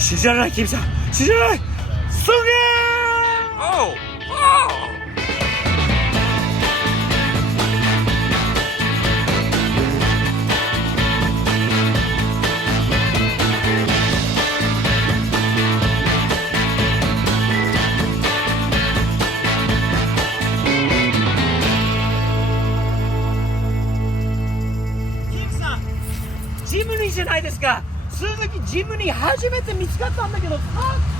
知らない、キムさん。知らない。すげー Oh! Oh! Kim さん、ジムニーじゃないですか。鈴木ジムニー初めて見つかったんだけど、かっ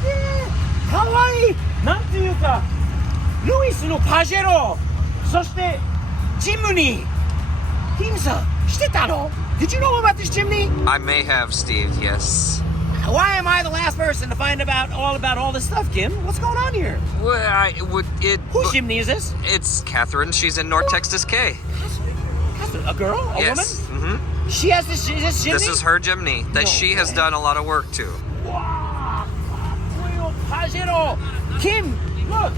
けー、かわいい。なんていうか、ルイスのパジェロ、そしてジムニー。Kim さん、知ってたの？ Did you know about this chimney? I may have, Steve, yes. Why am I the last person to find about all this stuff, Kim? What's going on here? Well, Whose chimney is this? It's Catherine. She's in North Texas K. A girl? A Yes. woman? Mm-hmm. She has this chimney? This is her Jimny that she has done a lot of work to. Wow! Pajero! Kim, look!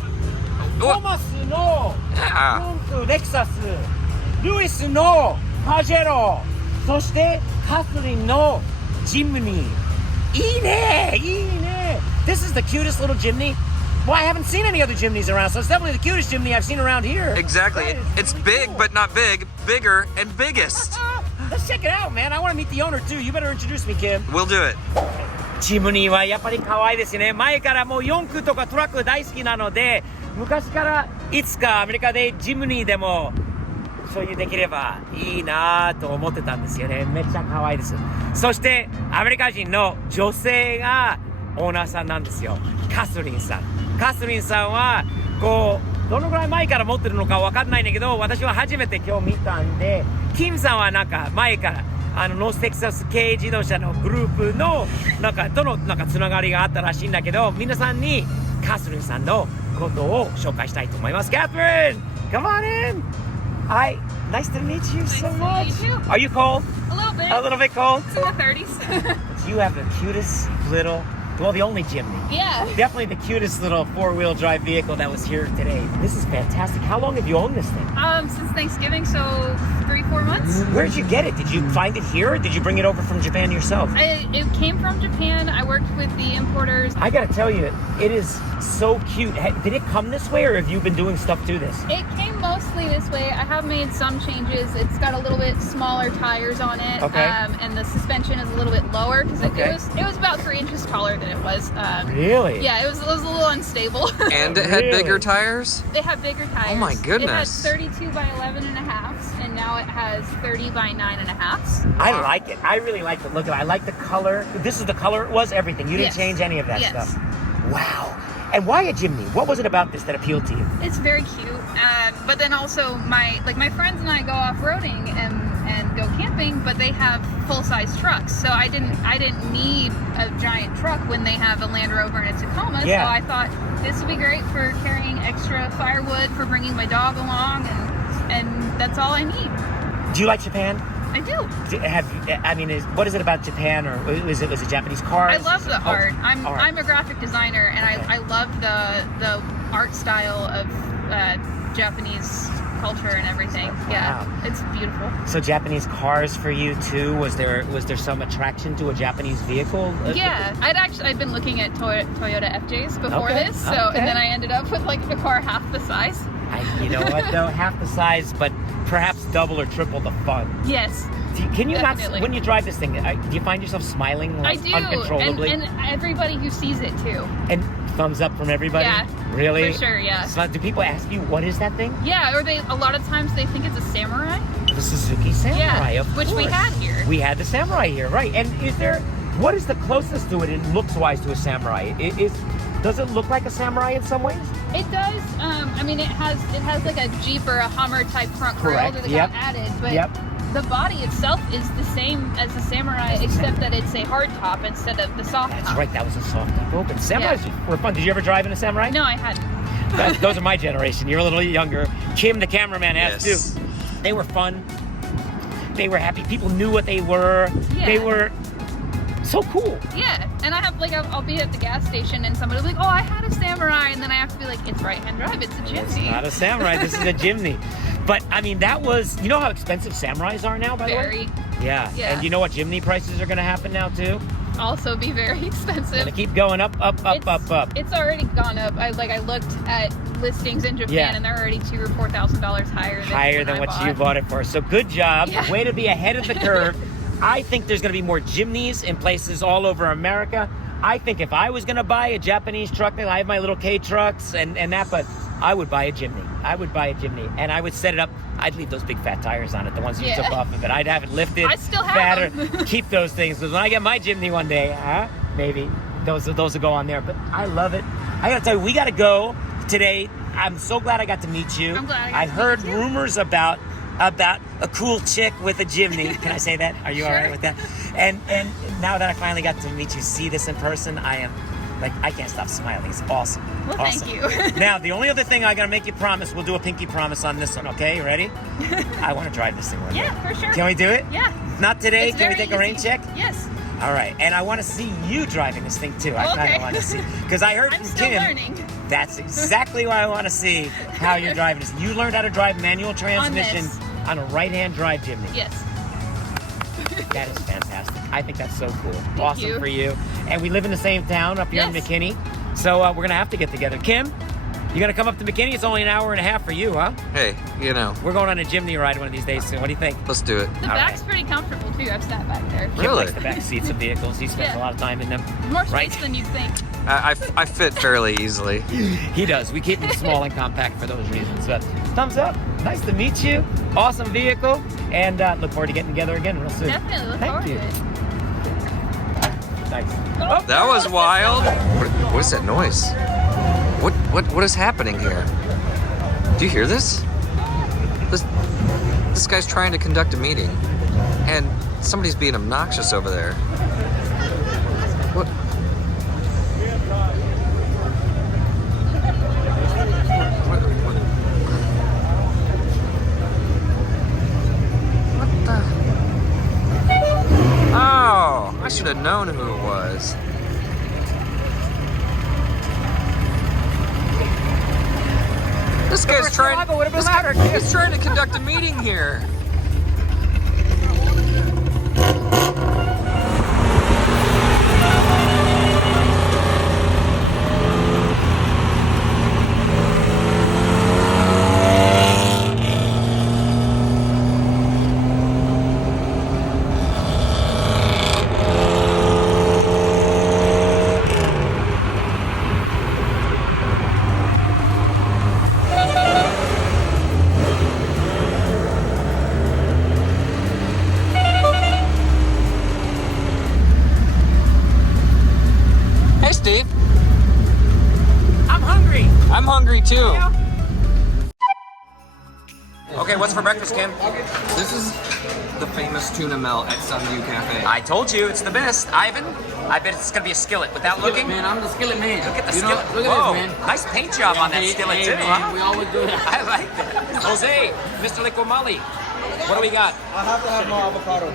Thomas no Yeah. Lexus, Lewis no Pajero, そしてカスリンのジムニー。いいね、いいね。This is the cutest little chimney. Well, I haven't seen any other chimneys around, so it's definitely the cutest chimney I've seen around here. Exactly. That is It's really big, cool. but not big. Bigger and biggest. Let's check it out, man. I want to meet the owner too. You better introduce me, Kim. We'll do it. チムニーはやっぱり可愛いですね。前からもう四駆とかトラック大好きなので、昔からいつかアメリカでジムニーでも所有できればいいなと思ってたんですよね。めっちゃ可愛いです。そしてアメリカ人の女性がオーナーさんなんですよ。カスリンさん。カスリンさんはこうどのぐらい前から持ってるのかわかんないんだけど、私は初めて今日見たんで、キムさんはなんか前からノーステキサス軽自動車のグループのとのつながりがあったらしいんだけど、皆さんにカスリンさんのことを紹介したいと思います。Catherine, come on in. Hi, nice to meet you so much. Nice to meet you too. Are you cold? A little bit. A little bit cold? It's in the 30s. You have the cutest little, well, the only Jimny. Yeah. Definitely the cutest little four-wheel drive vehicle that was here today. This is fantastic. How long have you owned this thing? Since Thanksgiving, so 3-4 months. Where did you get it? Did you find it here or did you bring it over from Japan yourself? It came from Japan. I worked with the importers. I gotta tell you, it is so cute. Did it come this way or have you been doing stuff to this? It came mostly this way. I have made some changes. It's got a little bit smaller tires on it. Okay. And the suspension is a little bit lower because Okay. it was about 3 inches taller than it was. Really? Yeah, it was a little unstable. And it had Really? bigger tires? They have bigger tires. Oh my It goodness. had 32 by 11 and a halves, and now it has 30 by 9 and a halves. I like it. I really like the look of it. I like the color. This is the color it was, everything. You didn't Yes. change any of that Yes. stuff. Wow. And why a Jimny? What was it about this that appealed to you? It's very cute, but then also my friends and I go off roading and go camping, but they have full size trucks, so I didn't need a giant truck when they have a Land Rover and a Tacoma. Yeah. So I thought this would be great for carrying extra firewood, for bringing my dog along, and that's all I need. Do you like Japan? I do. What is it about Japan, or was it Japanese cars? I love the art. art. I'm a graphic designer, and I love the art style of Japanese culture and everything. Yeah, Wow. it's beautiful. So Japanese cars for you too? Was there some attraction to a Japanese vehicle? Yeah, I'd been looking at Toyota FJs before Okay, this, okay. and then I ended up with like a car half the size. You know what though? Half the size, but perhaps double or triple the fun. Yes, Can you Definitely. not, when you drive this thing, do you find yourself smiling I like, do, uncontrollably? and everybody who sees it too. And thumbs up from everybody? Yeah, Really? for sure. Yeah, So do people ask you, what is that thing? yeah. Or a lot of times they think it's a Samurai. The Suzuki Samurai, Yeah, of which we course. had here. We had the Samurai here, right. And what is the closest to it in looks-wise to a Samurai? Does it look like a Samurai in some ways? It does. It has like a Jeep or a Hummer type front grille Correct, that yep. got added, but Yep. the body itself is the same as the Samurai, except that it's a hard top instead of the soft That's top. right, that was a soft top open. Samurais were fun. Did you ever drive in a Samurai? No, I hadn't. Those are my generation. You're a little younger. Kim, the cameraman, has Yes. too. They were fun. They were happy. People knew what they were. Yeah. They were so cool. Yeah, and I have I'll be at the gas station and somebody will be like, oh, I had a Samurai, and then I have to be like, it's right-hand drive, it's a It's Jimny. not a Samurai. This is a Jimny. But I mean, that was. You know how expensive Samurais are now, by the way. Very. Yeah. Yeah. And you know what Jimny prices are going to happen now too? also be very expensive. Gonna keep going up. It's already gone up. I looked at listings in Japan, Yeah. and they're already $2,000 or $4,000 higher than What I you bought it for. So good job. Yeah. Way to be ahead of the curve. I think there's going to be more Jimneys in places all over America. I think if I was going to buy a Japanese truck, I have my little K trucks and that, but I would buy a Jimny. And I would set it up. I'd leave those big fat tires on it, the ones you took off of it. I'd have it lifted, I still have fatter. them. Keep those things, because when I get my Jimny one day, maybe those will go on there. But I love it. I got to tell you, we got to go today. I'm so glad I got to meet you. I'm glad I got to heard meet you. rumors about a cool chick with a Jimny. Can I say that? Are you all right Sure. with that? And now that I finally got to meet you, see this in person, I am like, I can't stop smiling. It's awesome. Well, awesome. thank you. Now, the only other thing I gotta make you promise, we'll do a pinky promise on this one, okay? You ready? I want to drive this thing one day. Yeah, for sure. Can we do it? Yeah. Not today? It's Can we very take a rain easy. check? Yes. All right. And I want to see you driving this thing too. I kind Okay. of want to see, because I heard I'm from still Kim. learning. That's exactly why I want to see how you're driving this. You learned how to drive manual transmission this. on a right-hand drive Jimny. Yes. That is fantastic. I think that's so cool. Awesome you. for you. And we live in the same town up here in Yes. McKinney. So we're going to have to get together. Kim, you going to come up to McKinney? It's only an hour and a half for you, huh? Hey, you know, We're going on a Jimny ride one of these days soon. What do you think? let's do it. The All back's right. pretty comfortable too. I've sat back there. Kim Really? likes the back seats of vehicles. He spends Yeah. a lot of time in them. More space Right. than you'd think. I fit fairly easily. He does. We keep them small and compact for those reasons. But thumbs up. Nice to meet you. Awesome vehicle. And look forward to getting together again real soon. Definitely look Thank forward you. to it. Nice. Oh, That was wild. What is that noise? What is happening here? Do you hear this? This guy's trying to conduct a meeting, and somebody's being obnoxious over there. What? What the? Oh, I should have known who it was. This guy's trying. Chicago, whatever This matter, guy kid. is trying to conduct a meeting here. Hey, Steve. I'm hungry. I'm hungry too. Okay, what's for breakfast, Kim? This is the famous tuna melt at Sunview Cafe. I told you, it's the best. Ivan, I bet it's gonna be a skillet without looking. Man, I'm the skillet man. Look at the You know, skillet. Look Whoa, at this, man. nice paint job on that Hey, skillet hey, too, man, huh? We always do that. I like that. Jose, Mr. Liquimali, what do we got? I have to have my avocado.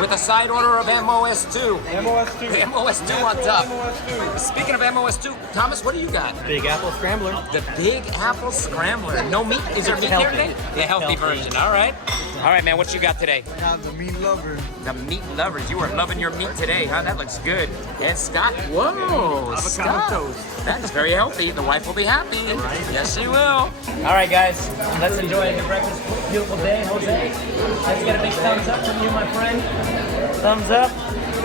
With a side order of MOS2. MOS2. MOS2 on top. MOS2. Speaking of MOS2, Thomas, what do you got? Big Apple Scrambler. The Big Apple Scrambler. No meat? Is there meat here today? The healthy version. All right. All right, man. What you got today? I have the meat lover. The meat lovers. You are loving your meat today, huh? That looks good. And Scott. Whoa. Scott. toast. That's very healthy. The wife will be happy. Yes, she will. All right, guys. Let's enjoy your breakfast. Beautiful day, Jose. Let's get a big thumbs up from you, my friend. Thumbs up.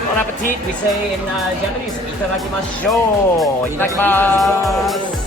Bon appetit. We say in Japanese, いただきましょう. いただきます.